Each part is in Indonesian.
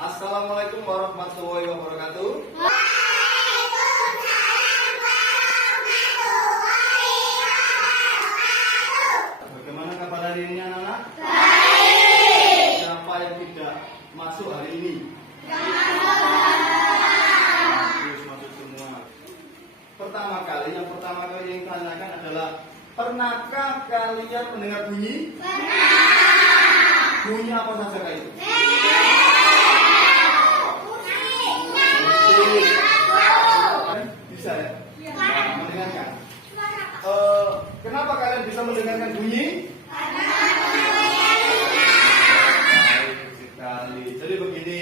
Assalamualaikum warahmatullahi wabarakatuh. Bagaimana kabar hari ini anak-anak? Baik. Siapa yang tidak masuk hari ini? Bagus, masuk semua. Yang pertama kali yang ditanyakan adalah, pernahkah kalian mendengar bunyi? Pernah. Bunyi apa saja kak itu? Bisa ya? Mendengarkan. Kenapa kalian bisa mendengarkan bunyi? Baik sekali. Jadi begini,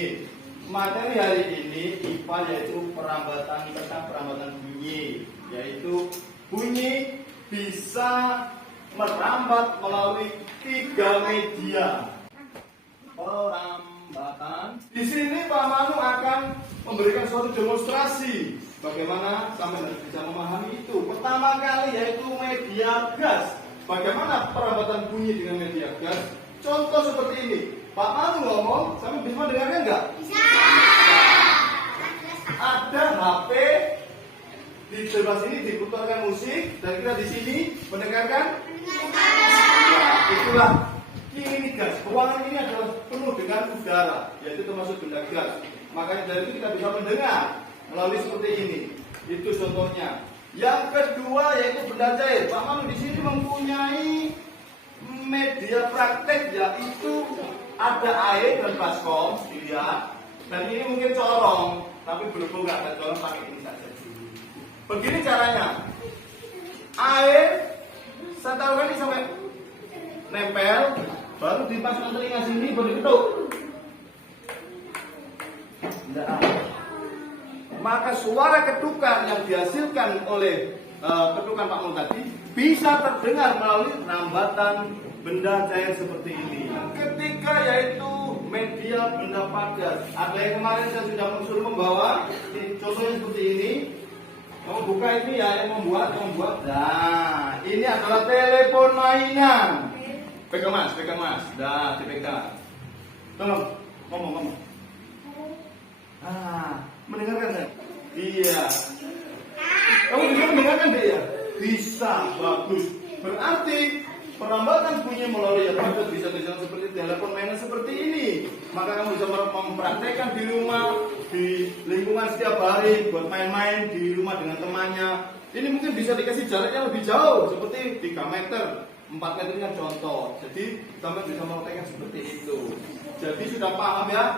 materi hari ini IPA yaitu tentang perambatan bunyi, yaitu bunyi bisa merambat melalui 3 media. Perambatan. Di sini Pak Manu akan memberikan suatu demonstrasi bagaimana sampai bisa memahami itu. Pertama kali yaitu media gas. Bagaimana perambatan bunyi dengan media gas? Contoh seperti ini. Pak Manu ngomong, sampai bisa mendengarnya enggak? Bisa. Ada HP di sebelah sini diputarkan musik dan kita di sini mendengarkan. Ya, itulah. Ini gas, ruangan ini adalah penuh dengan udara, yaitu termasuk benda gas. Makanya dari itu kita bisa mendengar melalui seperti ini. Itu contohnya. Yang kedua yaitu benda cair. Pak Manu di sini mempunyai media praktek, yaitu ada air dan baskom, dilihat. Dan ini mungkin corong, tapi berhubung nggak ada corong pakai ini saja. Begini caranya. Air, saya taruhkan ini sampai nempel. Baru dipasang telinga sini, baru diketuk. Tidak. Maka suara ketukan yang dihasilkan oleh ketukan Pak Mul tadi bisa terdengar melalui rambatan benda cair seperti ini. Ketika yaitu media benda padat. Ada yang kemarin saya sudah suruh membawa. Contohnya seperti ini. Kamu buka ini ya, yang membuat. Nah, ini adalah telepon mainan. Pegang mas, dah dipegang. Tolong, ngomong. Mendengarkan kan? Iya. Kamu bisa mendengarkan deh ya? Bisa, bagus. Berarti perambatan bunyi melalui aparatus bisa seperti telepon mainan seperti ini. Maka kamu bisa mempraktekkan di rumah, di lingkungan setiap hari, buat main-main di rumah dengan temannya. Ini mungkin bisa dikasih jaraknya lebih jauh, seperti 3 meter. 4 meter kan contoh. Jadi sampai bisa mempraktekkan seperti itu. Jadi sudah paham ya?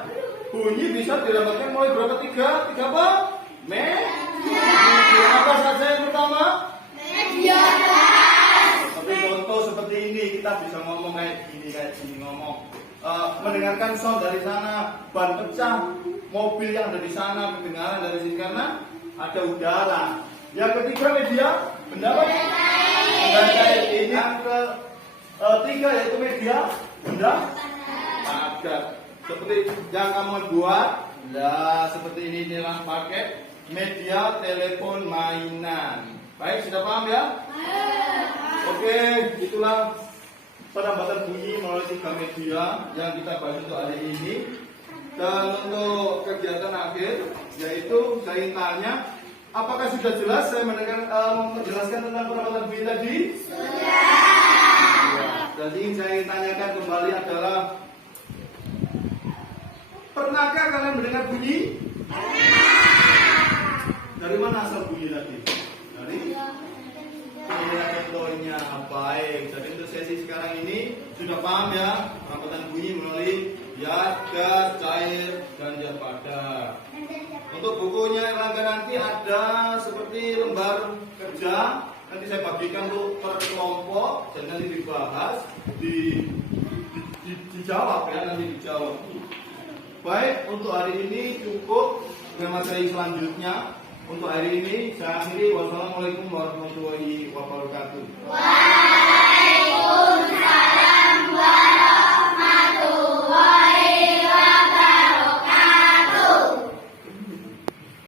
Bunyi bisa dirapatkan mulai berapa? 3 apa? Media apa saja yang pertama? Media gas. Tapi contoh seperti ini kita bisa ngomong kayak gini ngomong. Mendengarkan sound dari sana, ban pecah, mobil yang ada di sana, kedengaran dari sini karena ada udara. Yang ketiga media benda apa? Benda cair. Ini yang ketiga yaitu media benda padat. Seperti yang kamu buat, seperti ini inilah pakai media telepon mainan. Baik, sudah paham ya? Oke, itulah perambatan bunyi melalui 3 media yang kita bahas untuk hari ini. Dan untuk kegiatan akhir, yaitu saya tanya, apakah sudah jelas saya menjelaskan tentang perambatan bunyi tadi? Sudah. Jadi yang saya tanyakan kembali adalah, pernahkah kalian mendengar bunyi? Pernah. Dari mana asal bunyi tadi? Dari contohnya. Baik. Jadi untuk sesi sekarang ini sudah paham ya perambatan bunyi melalui gas, cair, dan zat padat. Untuk bukunya Erlangga nanti ada seperti lembar kerja. Nanti saya bagikan untuk per kelompok dan nanti dibahas, dijawab ya, nanti dijawab. Baik, untuk hari ini cukup. Dengan materi selanjutnya. Untuk hari ini saya akhiri. Wassalamualaikum warahmatullahi wabarakatuh.